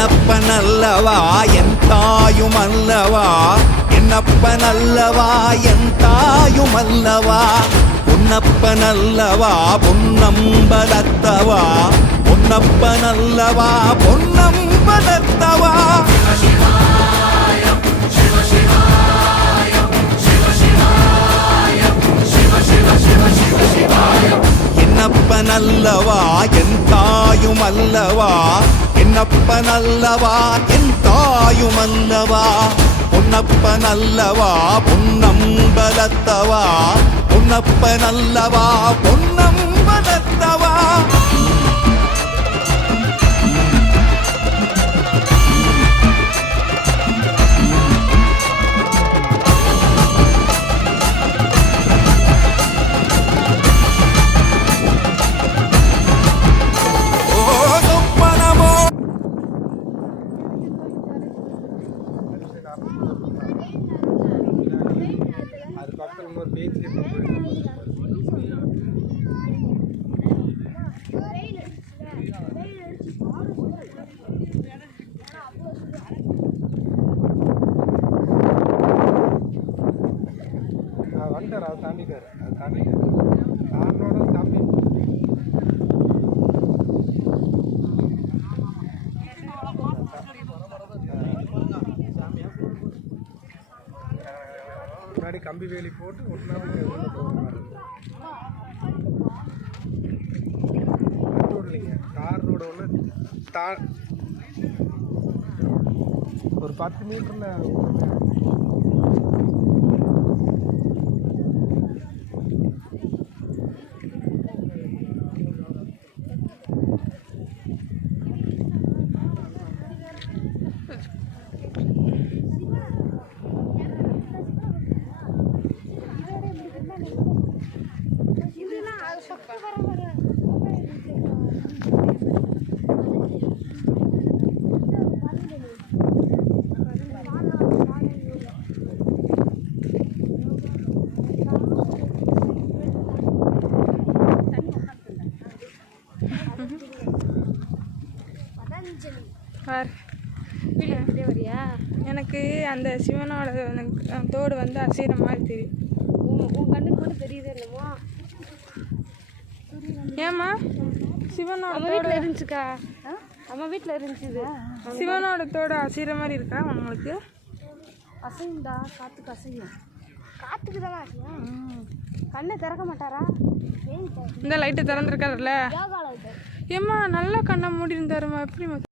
என்னப்பனல்லவா என் தாயுமல்லவா, என்னப்பனல்லவா என் தாயுமல்லவா, பொன்னப்பனல்லவா பொன்னம்பலத்தவா, பொன்னப்பனல்லவா பொன்னம்பலத்தவா. என்னப்பனல்லவா என் தாயுமல்லவா, என்னப்பனல்லவா என் தாயுமல்லவா, பொன்னப்பனல்லவா பொன்னம்பலத்தவா, பொன்னப்பனல்லவா பொன்னம்பலத்தவா. அது பக்கத்தில் இன்னொரு பேச்சு வந்துட்டார். அவர் தாண்டிட்டார். காரணோட தம்பி முன்னாடி கம்பி வேலி போட்டு ஒட்டினாலும் உள்ள போகிற ரோடு இல்லைங்க, தார் ரோடு ஒன்று ஒரு 10 மீட்டரில் எனக்கு அந்த சிவனோட தோடு வந்து அசைகிற மாதிரி தெரியும். உன் கண்ணுக்கு மட்டும் தெரியுதே இல்லைம்மா? ஏம்மா சிவனோட வீட்டில் இருந்துச்சுக்கா, நம்ம வீட்டில் இருந்துச்சு. சிவனோட தோடு அசைகிற மாதிரி இருக்கா உங்களுக்கு? அசையும்டா, காற்றுக்கு அசையும். காற்றுக்கு தானே அசையும். கண்ணை திறக்க மாட்டாரா? இந்த லைட்டு திறந்துருக்காருல்ல. ஏம்மா நல்லா கண்ணை மூடி இருந்தாருமா, எப்படி